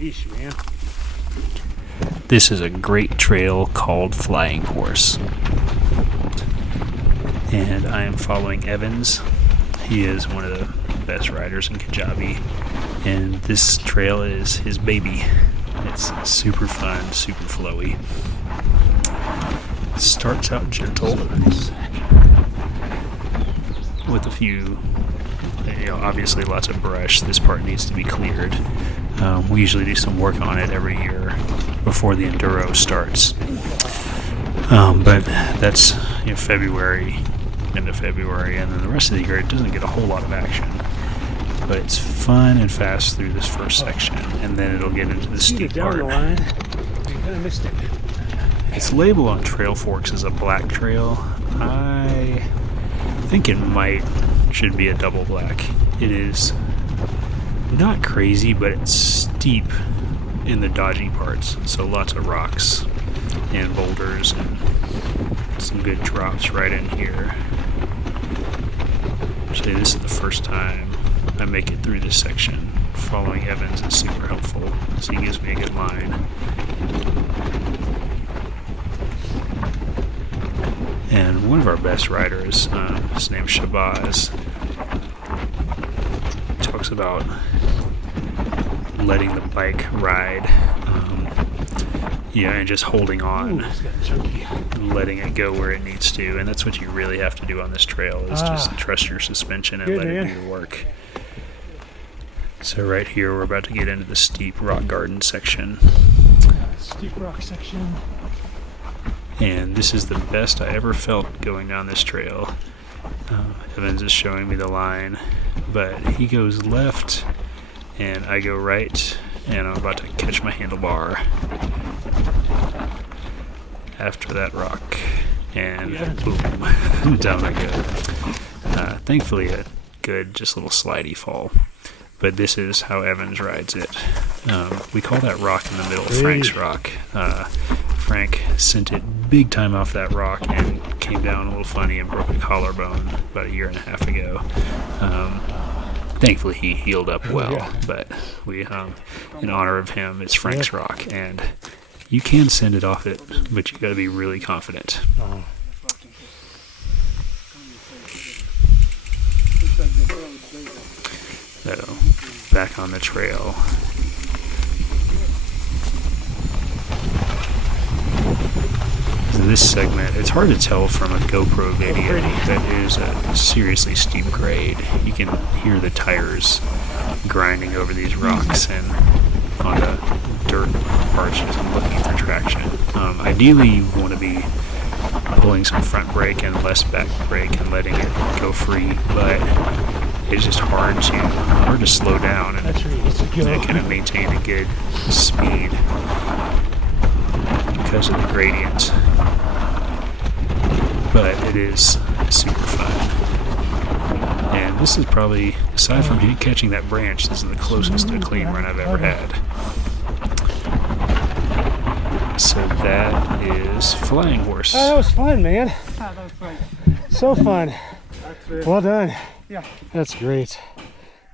Sheesh, man. This is a great trail called Flying Horse. And I am following Evans. He is one of the best riders in Kajabi. And this trail is his baby. It's super fun, super flowy. It starts out gentle with a few, obviously lots of brush. This part needs to be cleared. We usually do some work on it every year before the Enduro starts. But that's February, end of February, and then the rest of the year it doesn't get a whole lot of action. But it's fun and fast through this first section, and then it'll get into the steep part. Down the line. You kind of missed it. Its label on Trailforks is a black trail. I think it should be a double black. It is not crazy, but it's steep in the dodgy parts. So lots of rocks and boulders and some good drops right in here. Actually, this is the first time I make it through this section. Following Evans is super helpful, so he gives me a good line. And one of our best riders, his name's Shabazz, talks about letting the bike ride, and just holding on, and letting it go where it needs to. And that's what you really have to do on this trail, is just trust your suspension and let it do the work. So right here, we're about to get into the steep rock garden section. Steep rock section. And this is the best I ever felt going down this trail. Evans is showing me the line, but he goes left and I go right, and I'm about to catch my handlebar after that rock, and boom, down I go. Thankfully a good, just little slidey fall. But this is how Evans rides it. We call that rock in the middle Frank's rock. Frank sent it big time off that rock and came down a little funny and broke a collarbone about a year and a half ago. Thankfully he healed up well, but we, in honor of him, it's Frank's rock, and you can send it off it, but you got to be really confident. So, back on the trail. This segment, it's hard to tell from a GoPro video that it is a seriously steep grade. You can hear the tires grinding over these rocks and on the dirt arches and looking for traction. Ideally, you want to be pulling some front brake and less back brake and letting it go free, but it's just hard to slow down and kind of maintain a good speed because of the gradient. But it is super fun. And this is probably, aside from catching that branch, this is the closest to a clean run I've ever had. So that is Flying Horse. Oh, that was fun, man. So fun. Well done. Yeah. That's great.